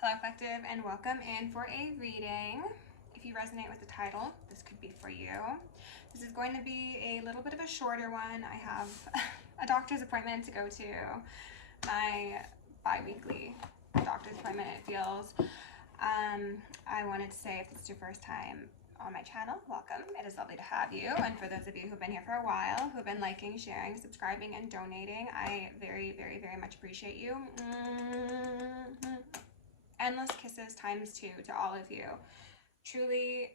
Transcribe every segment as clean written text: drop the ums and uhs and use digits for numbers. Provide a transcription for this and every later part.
Hello Collective, and welcome in for a reading. If you resonate with the title, this could be for you. This is going to be a little bit of a shorter one. I have a doctor's appointment to go to, my bi-weekly doctor's appointment, it feels. I wanted to say, if this is your first time on my channel, welcome. It is lovely to have you. And for those of you who've been here for a while, who've been liking, sharing, subscribing, and donating, I very, very, very much appreciate you. Endless kisses ×2 to all of you. Truly,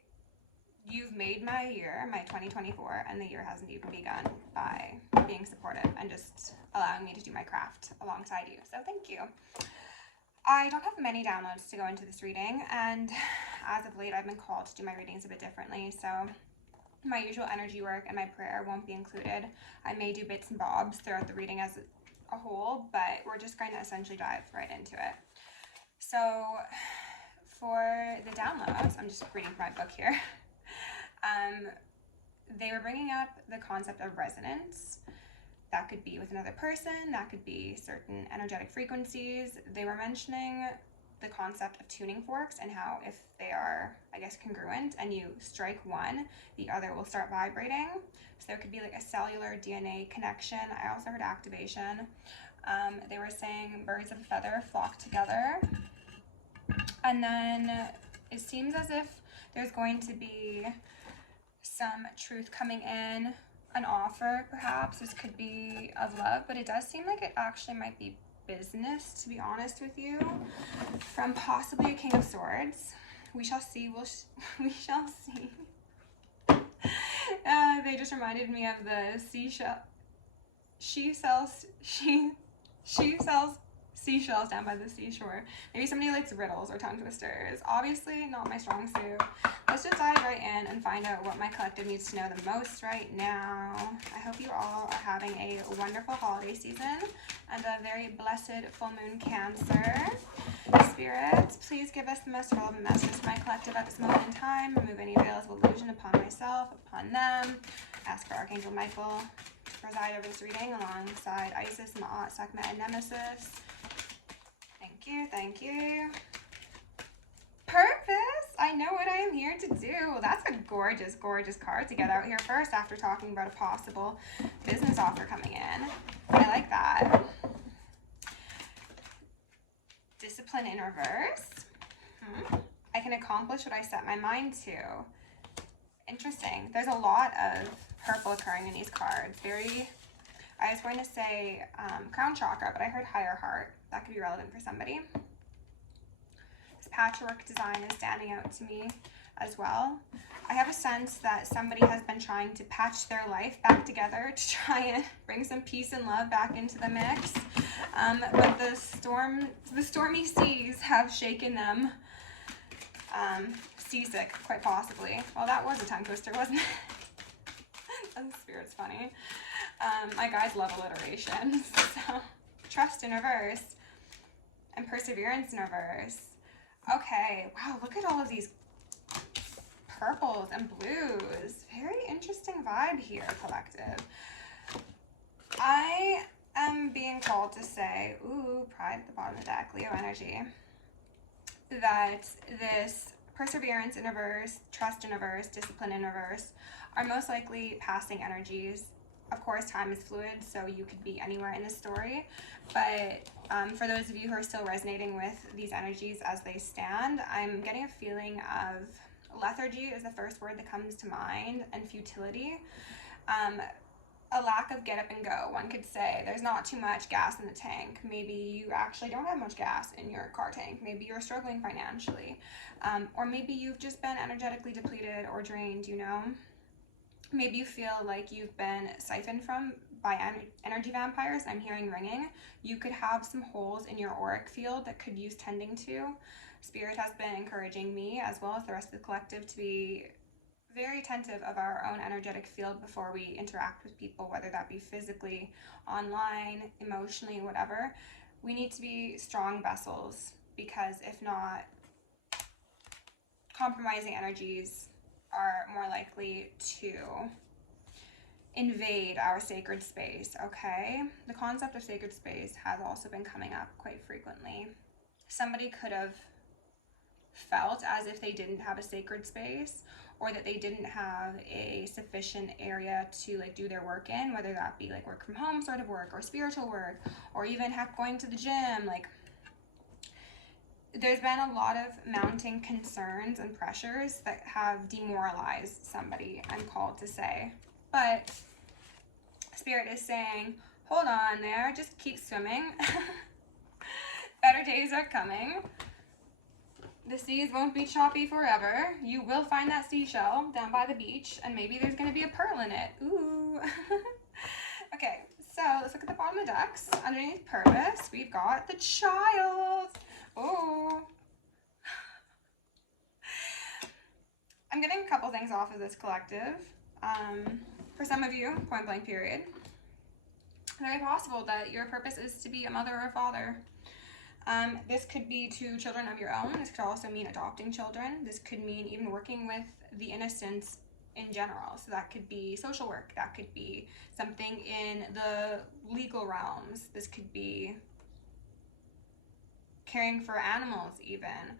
you've made my year, my 2024, and the year hasn't even begun by being supportive and just allowing me to do my craft alongside you. So thank you. I don't have many downloads to go into this reading, and as of late, I've been called to do my readings a bit differently. So my usual energy work and my prayer won't be included. I may do bits and bobs throughout the reading as a whole, but we're just going to essentially dive right into it. So for the downloads, I'm just reading from my book here. They were bringing up the concept of resonance. That could be with another person, that could be certain energetic frequencies. They were mentioning the concept of tuning forks and how if they are, I guess, congruent and you strike one, the other will start vibrating. So there could be like a cellular DNA connection. I also heard activation. They were saying birds of a feather flock together. And then it seems as if there's going to be some truth coming in, an offer perhaps. This could be of love, but it does seem like it actually might be business, to be honest with you, from possibly a King of Swords. We shall see. We shall see. They just reminded me of the seashell. She sells seashells down by the seashore. Maybe somebody likes riddles or tongue twisters. Obviously not my strong suit. Let's just dive right in and find out what my collective needs to know the most right now. I hope you all are having a wonderful holiday season and a very blessed full moon Cancer. Spirits, please give us the most relevant messages to my collective at this moment in time. Remove any veils of illusion upon myself, upon them. Ask for Archangel Michael to preside over this reading alongside Isis, Ma'at, Sekhmet, and Nemesis. Thank you, thank you. Purpose! I know what I am here to do. That's a gorgeous, gorgeous card to get out here first after talking about a possible business offer coming in. I like that. Discipline in reverse. I can accomplish what I set my mind to. Interesting. There's a lot of purple occurring in these cards. I was going to say crown chakra, but I heard higher heart. That could be relevant for somebody. This patchwork design is standing out to me as well. I have a sense that somebody has been trying to patch their life back together to try and bring some peace and love back into the mix. But the stormy seas have shaken them. Seasick, quite possibly. Well, that was a tongue twister, wasn't it? The spirit's funny. My guys love alliteration. So, trust in reverse and perseverance in reverse. Okay, wow, look at all of these purples and blues. Very interesting vibe here, collective. I am being called to say, ooh, pride at the bottom of the deck, Leo energy, that this perseverance in reverse, trust in reverse, discipline in reverse are most likely passing energies. Of course, time is fluid, so you could be anywhere in the story. But for those of you who are still resonating with these energies as they stand, I'm getting a feeling of lethargy is the first word that comes to mind, and futility. A lack of get up and go. One could say there's not too much gas in the tank. Maybe you actually don't have much gas in your car tank. Maybe you're struggling financially. Or maybe you've just been energetically depleted or drained, you know? Maybe you feel like you've been siphoned from by energy vampires. I'm hearing ringing. You could have some holes in your auric field that could use tending to. Spirit has been encouraging me, as well as the rest of the collective, to be very attentive of our own energetic field before we interact with people, whether that be physically, online, emotionally, whatever. We need to be strong vessels, because if not, compromising energies are more likely to invade our sacred space, okay? The concept of sacred space has also been coming up quite frequently. Somebody could have felt as if they didn't have a sacred space, or that they didn't have a sufficient area to like do their work in, whether that be like work from home sort of work, or spiritual work, or even heck going to the gym. Like, there's been a lot of mounting concerns and pressures that have demoralized somebody, I'm called to say. But Spirit is saying, hold on there, just keep swimming. Better days are coming. The seas won't be choppy forever. You will find that seashell down by the beach, and maybe there's going to be a pearl in it. Ooh. Okay, so let's look at the bottom of the decks. Underneath purpose, we've got the child. Ooh. I'm getting a couple things off of this collective. For some of you, point blank period, very possible that your purpose is to be a mother or a father. This could be to children of your own. This could also mean adopting children. This could mean even working with the innocents in general. So that could be social work. That could be something in the legal realms. This could be caring for animals even.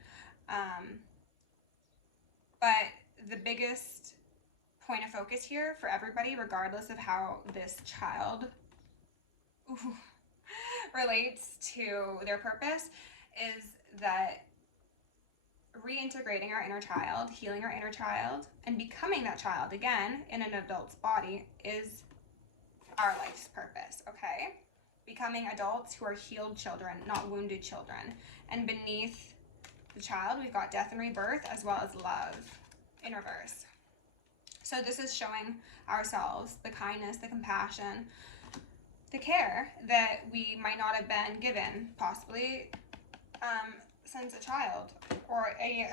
But the biggest point of focus here for everybody, regardless of how this child relates to their purpose, is that reintegrating our inner child, healing our inner child, and becoming that child again in an adult's body is our life's purpose, okay? Becoming adults who are healed children, not wounded children. And beneath the child, we've got death and rebirth, as well as love in reverse. So this is showing ourselves the kindness, the compassion, the care that we might not have been given, possibly since a child or a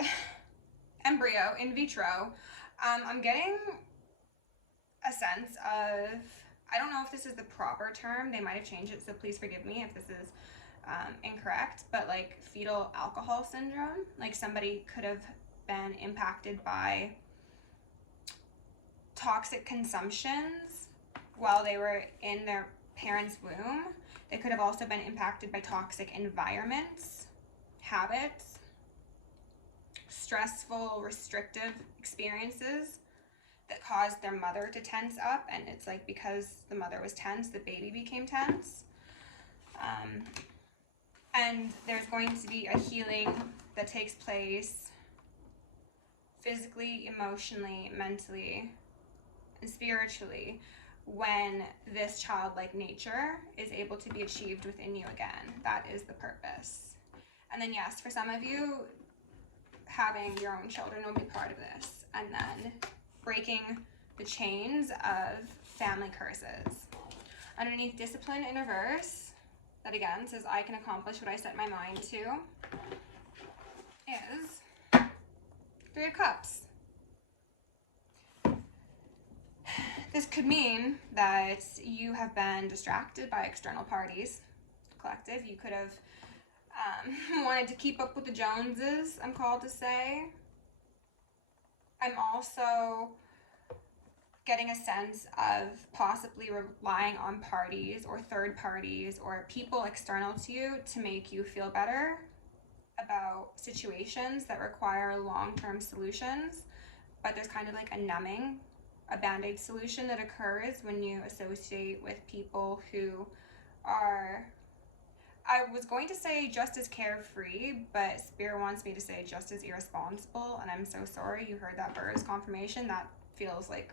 embryo in vitro. I'm getting a sense of, I don't know if this is the proper term, they might have changed it, so please forgive me if this is incorrect, but like fetal alcohol syndrome. Like somebody could have been impacted by toxic consumptions while they were in their parents' womb. They could have also been impacted by toxic environments, habits, stressful, restrictive experiences that caused their mother to tense up, and it's like because the mother was tense, the baby became tense. And there's going to be a healing that takes place physically, emotionally, mentally, and spiritually when this childlike nature is able to be achieved within you again. That is the purpose. And then yes, for some of you, having your own children will be part of this, and then breaking the chains of family curses. Underneath discipline in reverse, that again says I can accomplish what I set my mind to, is Three of Cups. This could mean that you have been distracted by external parties. Collective, you could have wanted to keep up with the Joneses, I'm called to say. I'm also getting a sense of possibly relying on parties or third parties or people external to you to make you feel better about situations that require long-term solutions, but there's kind of like a numbing, a band-aid solution that occurs when you associate with people who are, I was going to say just as carefree, but Spirit wants me to say just as irresponsible, and I'm so sorry you heard that for as confirmation. That feels like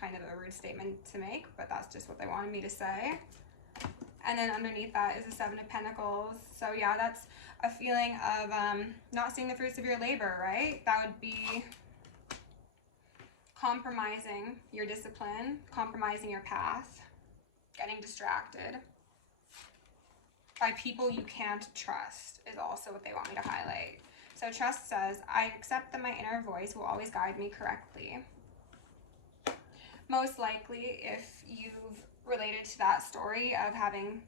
kind of a rude statement to make, but that's just what they wanted me to say. And then underneath that is the Seven of Pentacles. So yeah, that's a feeling of not seeing the fruits of your labor, right? That would be compromising your discipline, compromising your path, getting distracted by people you can't trust is also what they want me to highlight. So trust says, I accept that my inner voice will always guide me correctly. Most likely, if you've related to that story of having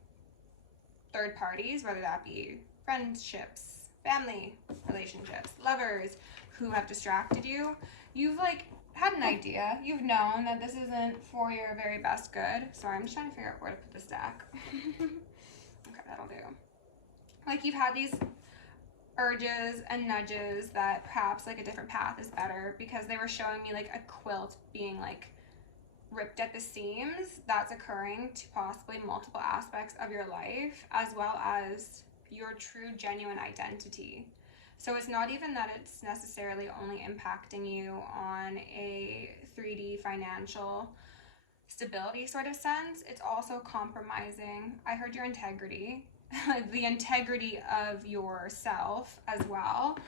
third parties, whether that be friendships, family relationships, lovers who have distracted you, you've like had an idea. You've known that this isn't for your very best good. Sorry, I'm just trying to figure out where to put this deck. Okay, that'll do. Like you've had these urges and nudges that perhaps like a different path is better, because they were showing me like a quilt being like ripped at the seams. That's occurring to possibly multiple aspects of your life, as well as your true genuine identity. So it's not even that it's necessarily only impacting you on a 3D financial stability sort of sense. It's also compromising, I heard, your integrity, the integrity of yourself as well.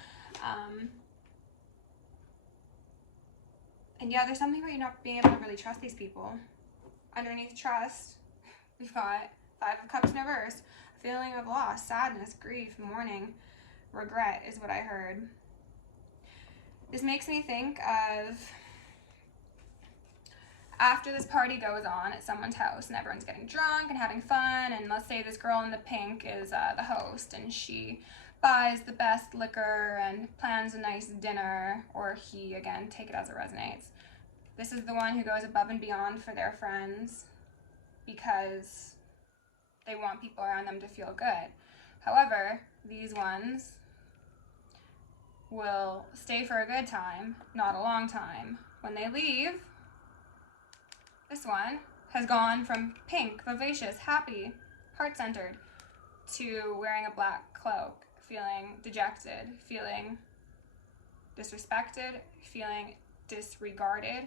And yeah, there's something about you not being able to really trust these people. Underneath trust, we've got Five of Cups in reverse. A feeling of loss, sadness, grief, mourning, regret is what I heard. This makes me think of after this party goes on at someone's house and everyone's getting drunk and having fun, and let's say this girl in the pink is the host, and she buys the best liquor and plans a nice dinner, or he, again, take it as it resonates. This is the one who goes above and beyond for their friends because they want people around them to feel good. However, these ones will stay for a good time, not a long time. When they leave, this one has gone from pink, vivacious, happy, heart-centered, to wearing a black cloak, feeling dejected, feeling disrespected, feeling disregarded,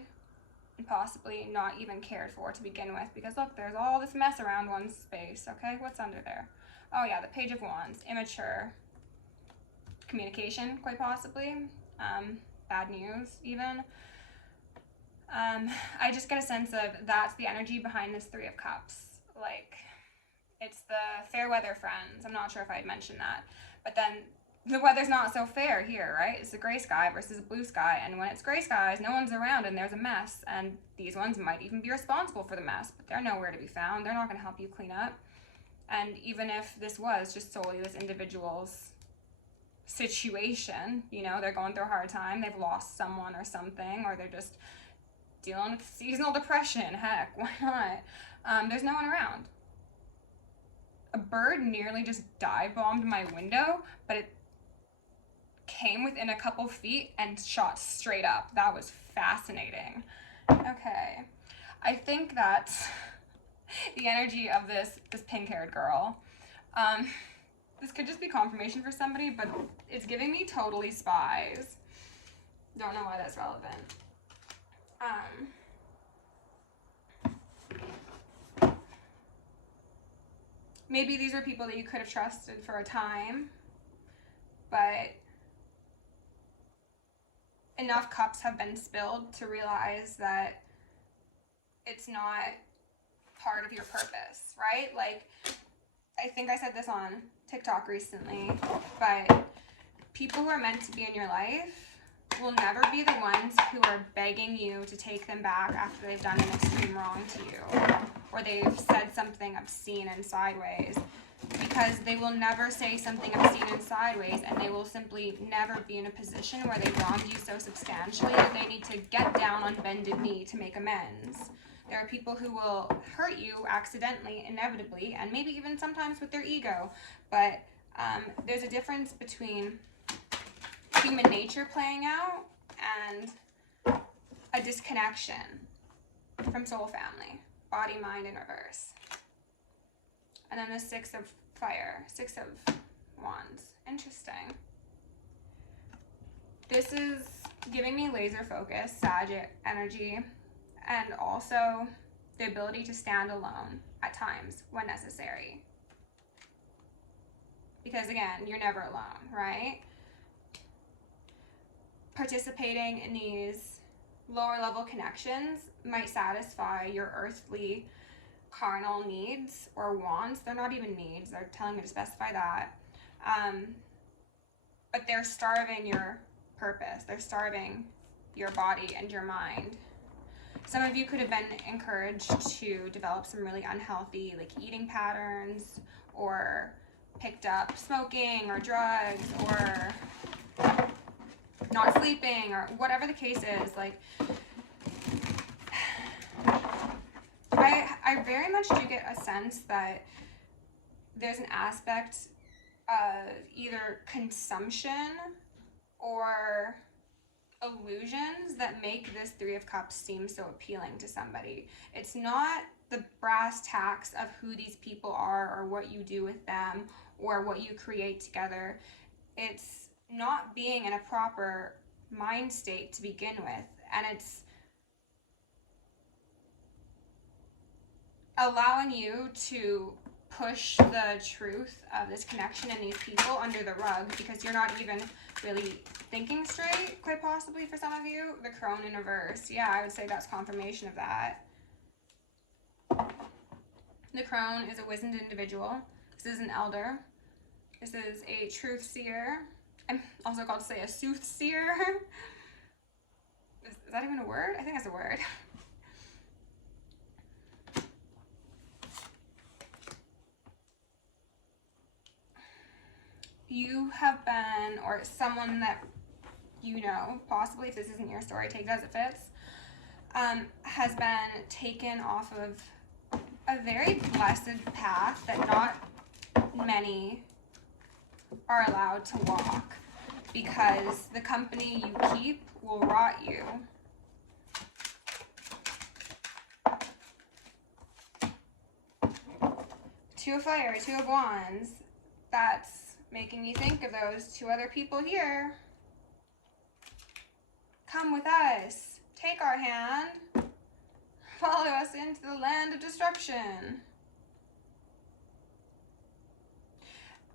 and possibly not even cared for to begin with, because look, there's all this mess around one's space. Okay, what's under there? Oh yeah, the Page of Wands, immature communication, quite possibly, bad news even. I just get a sense of that's the energy behind this Three of Cups. Like, it's the fair weather friends. I'm not sure if I'd mentioned that, but then the weather's not so fair here, right? It's the gray sky versus a blue sky, and when it's gray skies, no one's around and there's a mess, and these ones might even be responsible for the mess, but they're nowhere to be found. They're not going to help you clean up. And even if this was just solely this individual's situation, you know, they're going through a hard time, they've lost someone or something, or they're just dealing with seasonal depression, heck, why not? There's no one around. A bird nearly just dive bombed my window, but it came within a couple feet and shot straight up. That was fascinating. Okay, I think that's the energy of this pink-haired girl. This could just be confirmation for somebody, but it's giving me totally spies. Don't know why that's relevant. Maybe these are people that you could have trusted for a time, but enough cups have been spilled to realize that it's not part of your purpose, right? Like, I think I said this on TikTok recently, but people who are meant to be in your life will never be the ones who are begging you to take them back after they've done an extreme wrong to you, or they've said something obscene and sideways, because they will never say something obscene and sideways, and they will simply never be in a position where they wronged you so substantially that they need to get down on bended knee to make amends. There are people who will hurt you accidentally, inevitably, and maybe even sometimes with their ego, but there's a difference between human nature playing out and a disconnection from soul family, body, mind in reverse. And then the Six of Fire, Six of Wands. Interesting. This is giving me laser focus, Sag energy, and also the ability to stand alone at times when necessary. Because again, you're never alone, right? Participating in these lower level connections might satisfy your earthly carnal needs or wants. They're not even needs, they're telling me to specify that. But they're starving your purpose, they're starving your body and your mind. Some of you could have been encouraged to develop some really unhealthy like eating patterns, or picked up smoking or drugs, or not sleeping, or whatever the case is. Like, I very much do get a sense that there's an aspect either consumption or illusions that make this Three of Cups seem so appealing to somebody. It's not the brass tacks of who these people are or what you do with them or what you create together. It's not being in a proper mind state to begin with, and it's allowing you to push the truth of this connection and these people under the rug because you're not even really thinking straight, quite possibly for some of you. The Crone in reverse. Yeah, I would say that's confirmation of that. The Crone is a wizened individual. This is an elder. This is a truth-seer. I'm also called to say a soothsayer. Is that even a word? I think that's a word. You have been, or someone that you know, possibly, if this isn't your story, take it as it fits, has been taken off of a very blessed path that not many are allowed to walk, because the company you keep will rot you. Two of Fire, Two of Wands. That's making me think of those two other people here. Come with us. Take our hand. Follow us into the land of destruction.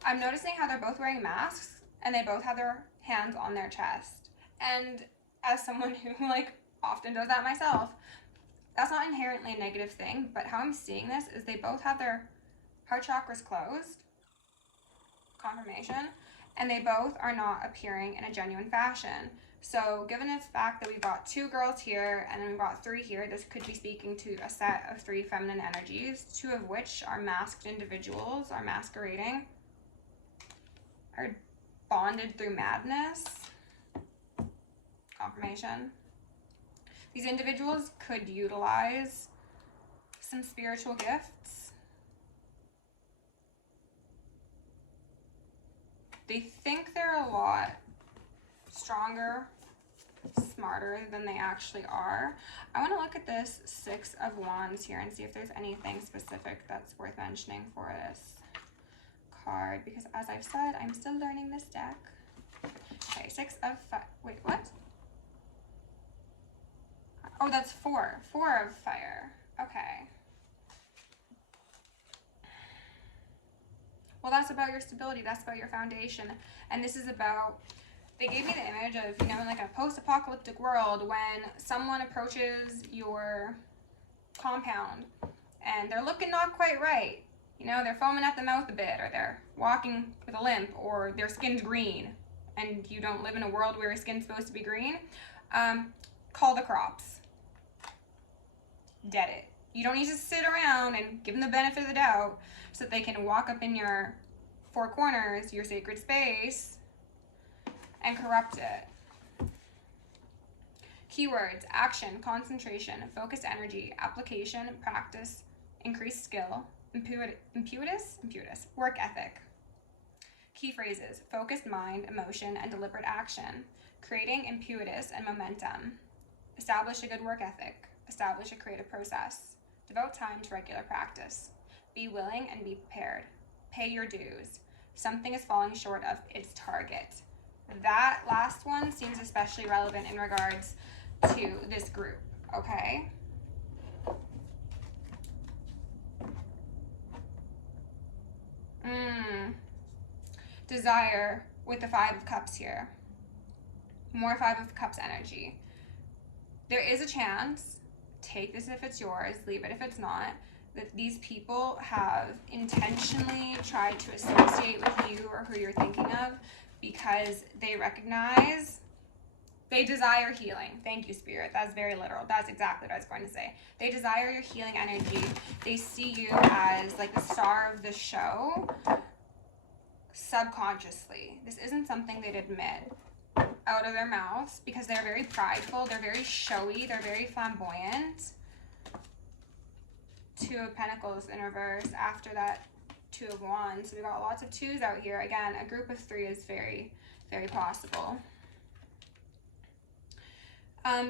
I'm noticing how they're both wearing masks and they both have their hands on their chest. And as someone who often does that myself, that's not inherently a negative thing, but how I'm seeing this is they both have their heart chakras closed. Confirmation. And they both are not appearing in a genuine fashion. So given the fact that we've got two girls here and then we've got three here, this could be speaking to a set of three feminine energies, two of which are masked individuals, are masquerading, are bonded through madness. Confirmation. These individuals could utilize some spiritual gifts. They think they're a lot stronger, smarter than they actually are. I want to look at this Six of Wands here and see if there's anything specific that's worth mentioning for this card, because as I've said, I'm still learning this deck. Okay, wait, what? Oh, that's four of fire. Okay. Well, that's about your stability. That's about your foundation. And this is about, they gave me the image of, in like a post-apocalyptic world when someone approaches your compound and they're looking not quite right. They're foaming at the mouth a bit, or they're walking with a limp, or their skin's green, and you don't live in a world where your skin's supposed to be green. Call the crops. Dead it. You don't need to sit around and give them the benefit of the doubt so that they can walk up in your four corners, your sacred space, and corrupt it. Keywords: action, concentration, focused energy, application, practice, increased skill, impetus, work ethic. Key phrases: focused mind, emotion, and deliberate action, creating impetus and momentum, establish a good work ethic, establish a creative process, devote time to regular practice, be willing and be prepared, pay your dues, something is falling short of its target. That last one seems especially relevant in regards to this group, okay? Desire with the Five of Cups here. More Five of Cups energy. There is a chance, take this if it's yours, leave it if it's not, that these people have intentionally tried to associate with you or who you're thinking of because they recognize, they desire healing. Thank you, Spirit. That's very literal. That's exactly what I was going to say. They desire your healing energy. They see you as like the star of the show subconsciously. This isn't something they'd admit out of their mouths because they're very prideful, they're very showy, they're very flamboyant. Two of Pentacles in reverse after that Two of Wands. So we got lots of twos out here. Again, a group of three is very, very possible.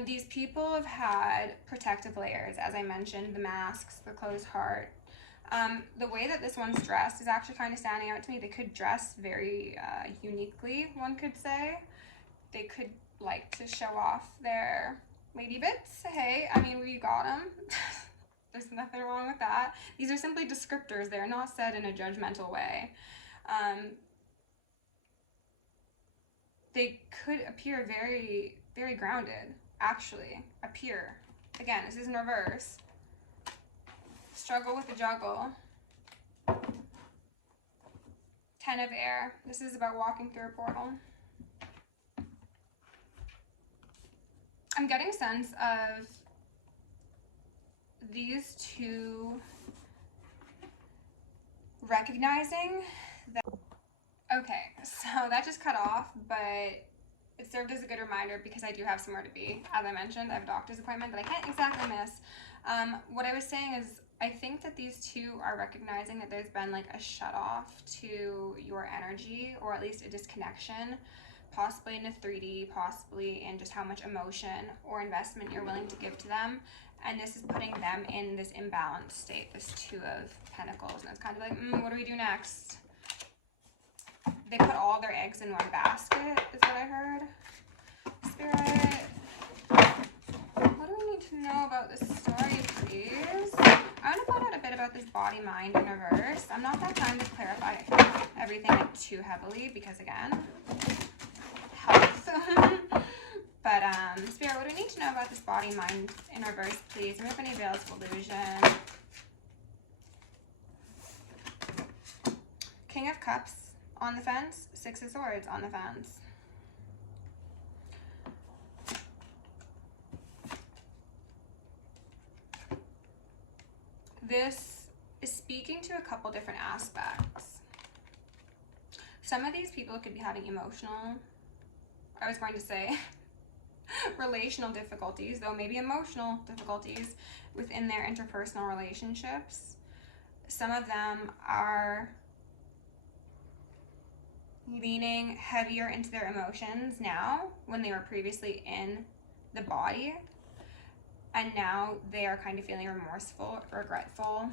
These people have had protective layers, as I mentioned, the masks, the closed heart. The way that this one's dressed is actually kind of standing out to me. They could dress very uniquely, one could say. They could like to show off their lady bits. Hey, I mean, we got them. There's nothing wrong with that. These are simply descriptors. They're not said in a judgmental way. They could appear very, very grounded, actually. Appear. Again, this is in reverse. Struggle with the juggle. 10 of air. This is about walking through a portal. I'm getting a sense of these two recognizing that. Okay, so that just cut off, but it served as a good reminder because I do have somewhere to be. As I mentioned, I have a doctor's appointment that I can't exactly miss. What I was saying is I think that these two are recognizing that there's been like a shut off to your energy, or at least a disconnection, possibly in a 3D, possibly in just how much emotion or investment you're willing to give to them. And this is putting them in this imbalanced state, this Two of Pentacles. And it's kind of like, what do we do next? They put all their eggs in one basket, is what I heard. Spirit, what do we need to know about this story, please? I want to find out a bit about this body-mind in reverse. I'm not that kind to clarify everything too heavily because, again, health. But, Spirit, what do we need to know about this body-mind in reverse, please? Remove any veils of illusion. King of Cups on the fence. Six of Swords on the fence. This is speaking to a couple different aspects. Some of these people could be having emotional, I was going to say relational difficulties, though maybe emotional difficulties within their interpersonal relationships. Some of them are leaning heavier into their emotions now when they were previously in the body. And now they are kind of feeling remorseful, regretful.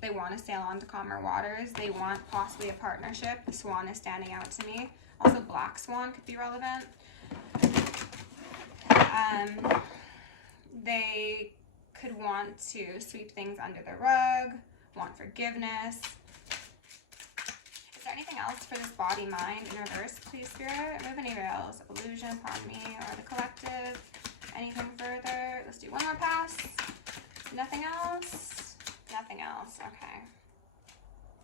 They want to sail on to calmer waters. They want possibly a partnership. The Swan is standing out to me. Also, Black Swan could be relevant. They could want to sweep things under the rug, want forgiveness. Is there anything else for this body-mind in reverse, please, Spirit? Remove any veils, illusion upon me or the collective. Anything further? Let's do one more pass. Nothing else? Nothing else. Okay.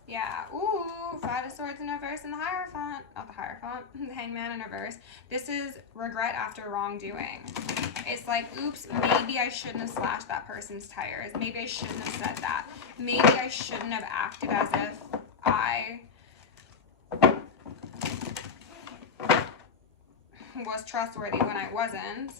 Yeah. Ooh, Five of Swords in reverse and the Hierophant. Not the Hierophant. The Hangman in reverse. This is regret after wrongdoing. It's like, oops, maybe I shouldn't have slashed that person's tires. Maybe I shouldn't have said that. Maybe I shouldn't have acted as if I was trustworthy when I wasn't.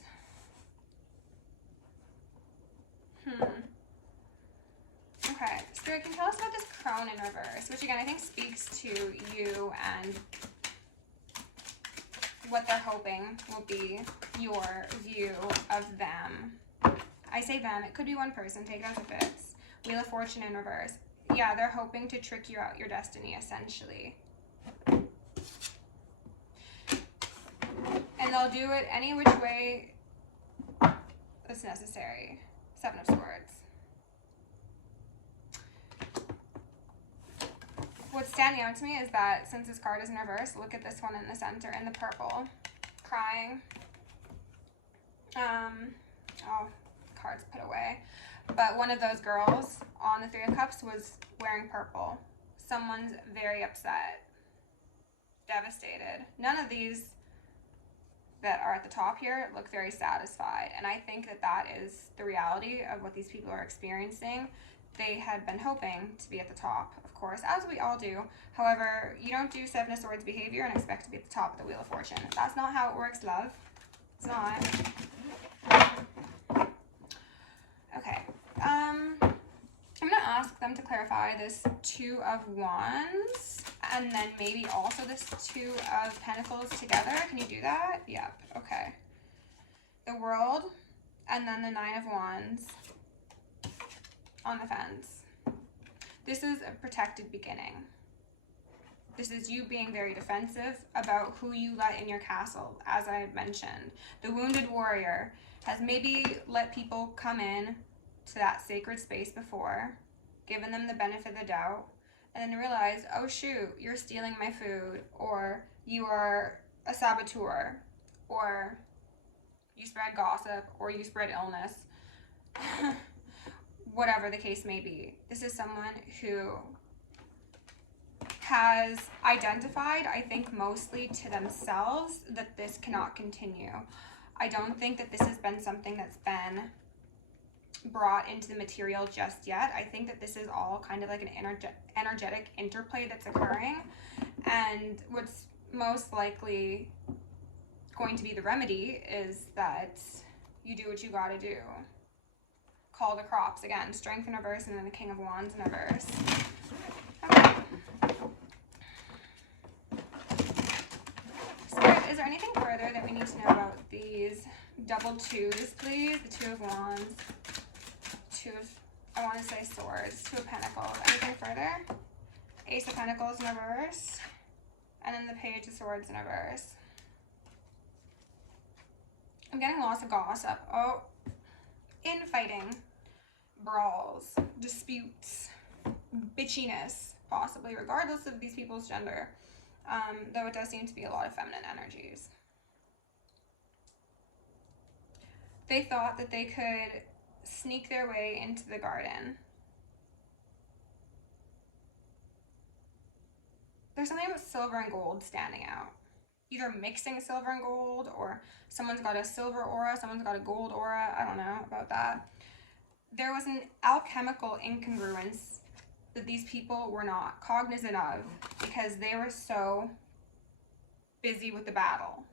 Okay, Spirit, can you tell us about this Crone in reverse, which again I think speaks to you and what they're hoping will be your view of them. I say them, it could be one person, take it as it fits. Wheel of Fortune in reverse. Yeah, they're hoping to trick you out your destiny, essentially. And they'll do it any which way that's necessary. Seven of Swords. What's standing out to me is that since this card is in reverse, look at this one in the center in the purple. Crying. Oh, cards put away. But one of those girls on the Three of Cups was wearing purple. Someone's very upset. Devastated. None of these that are at the top here look very satisfied. And I think that that is the reality of what these people are experiencing. They had been hoping to be at the top, of course, as we all do. However, you don't do Seven of Swords behavior and expect to be at the top of the Wheel of Fortune. That's not how it works, love. It's not. Okay. I'm going to ask them to clarify this Two of Wands and then maybe also this Two of Pentacles together. Can you do that? Yep. Okay. The World and then the Nine of Wands on the fence. This is a protected beginning. This is you being very defensive about who you let in your castle, as I mentioned. The Wounded Warrior has maybe let people come in to that sacred space before, given them the benefit of the doubt, and then realize, oh shoot, you're stealing my food, or you are a saboteur, or you spread gossip, or you spread illness. Whatever the case may be. This is someone who has identified, I think mostly to themselves, that this cannot continue. I don't think that this has been something that's been brought into the material just yet. I think that this is all kind of like an energetic interplay that's occurring, and what's most likely going to be the remedy is that you do what you got to do. Call the crops again. Strength in reverse, and then the King of Wands in reverse. Okay. Spirit, is there anything further that we need to know about these double twos, please? The Two of Wands, I want to say Swords, Two of Pentacles. Anything further? Ace of Pentacles in reverse, and then the Page of Swords in reverse. I'm getting lots of gossip. Oh, infighting, brawls, disputes, bitchiness, possibly, regardless of these people's gender. Though it does seem to be a lot of feminine energies. They thought that they could sneak their way into the garden. There's something about silver and gold standing out. Either mixing silver and gold, or someone's got a silver aura, someone's got a gold aura. I don't know about that. There was an alchemical incongruence that these people were not cognizant of because they were so busy with the battle.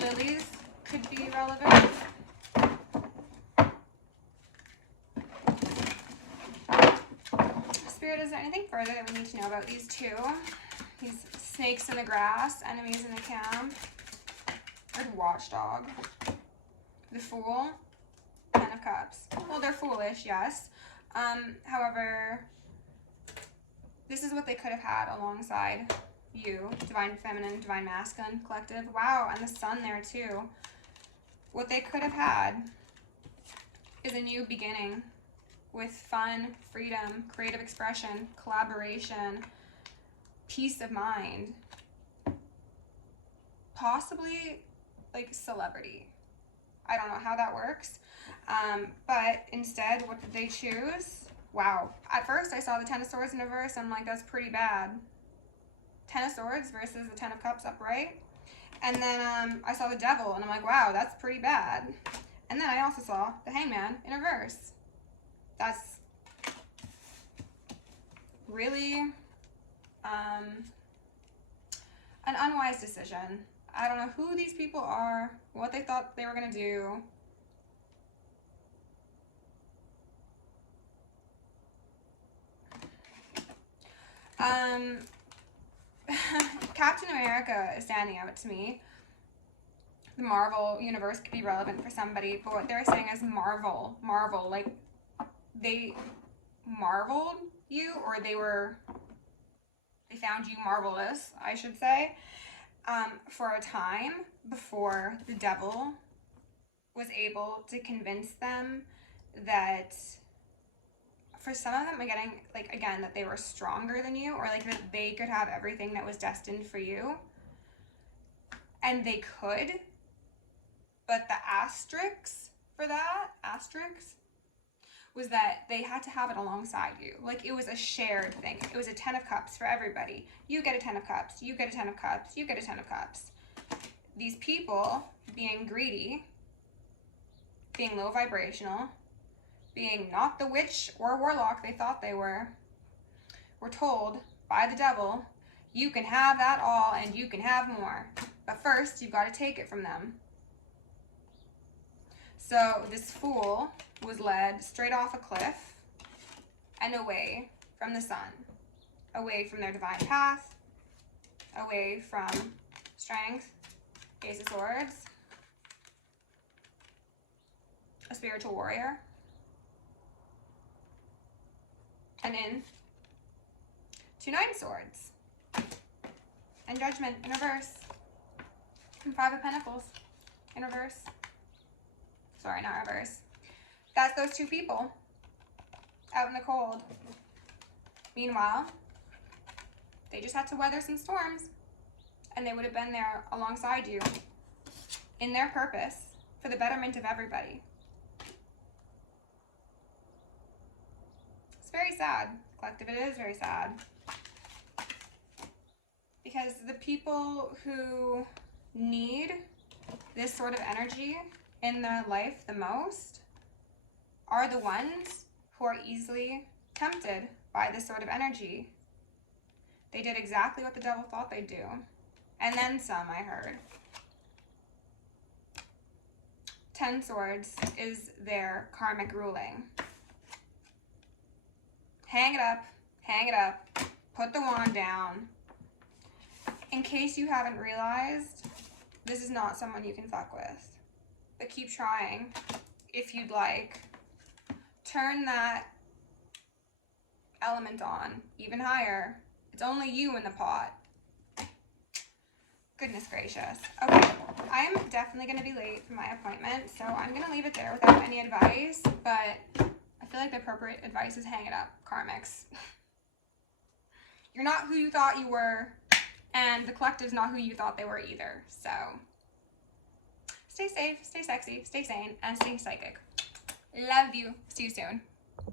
Lilies could be relevant. Spirit, is there anything further that we need to know about these two? These snakes in the grass, enemies in the camp, or watchdog. The Fool, Ten of Cups. Well, they're foolish, yes. However, this is what they could have had alongside you, Divine Feminine, Divine Masculine Collective. Wow, and the Sun there too. What they could have had is a new beginning with fun, freedom, creative expression, collaboration, peace of mind, possibly like celebrity. I don't know how that works, but instead, what did they choose? Wow. At first, I saw the Ten of Swords in reverse. I'm like, that's pretty bad. Ten of Swords versus the Ten of Cups upright. And then I saw the Devil, and I'm like, wow, that's pretty bad. And then I also saw the Hangman in reverse. That's really an unwise decision. I don't know who these people are, what they thought they were going to do. Captain America is standing out to me. The Marvel universe could be relevant for somebody, but what they're saying is Marvel, like they marveled you, or they found you marvelous, I should say, for a time before the Devil was able to convince them that, for some of them, I'm getting, like, again, that they were stronger than you, or like that they could have everything that was destined for you. And they could, but the asterisk for that, was that they had to have it alongside you. Like, it was a shared thing. It was a 10 of Cups for everybody. You get a 10 of Cups, you get a 10 of Cups, you get a 10 of Cups. These people being greedy, being low vibrational, being not the witch or warlock they thought they were told by the Devil, you can have that all and you can have more. But first, you've got to take it from them. So this Fool was led straight off a cliff and away from the sun, away from their divine path, away from strength, Ace of Swords, a spiritual warrior, and in 2 9 Swords, and Judgment in reverse, and 5 of Pentacles in reverse. Sorry, not reverse. That's those 2 people out in the cold. Meanwhile, they just had to weather some storms, and they would have been there alongside you in their purpose for the betterment of everybody. It's very sad, collective. It is very sad. Because the people who need this sort of energy in their life the most are the ones who are easily tempted by this sort of energy. They did exactly what the devil thought they'd do. And then some, I heard. 10 Swords is their karmic ruling. Hang it up, put the wand down. In case you haven't realized, this is not someone you can fuck with. But keep trying if you'd like. Turn that element on even higher. It's only you in the pot. Goodness gracious. Okay, I am definitely going to be late for my appointment, so I'm going to leave it there without any advice, but I feel like the appropriate advice is hang it up, karmics. You're not who you thought you were, and the collective's not who you thought they were either. So stay safe, stay sexy, stay sane, and stay psychic. Love you. See you soon.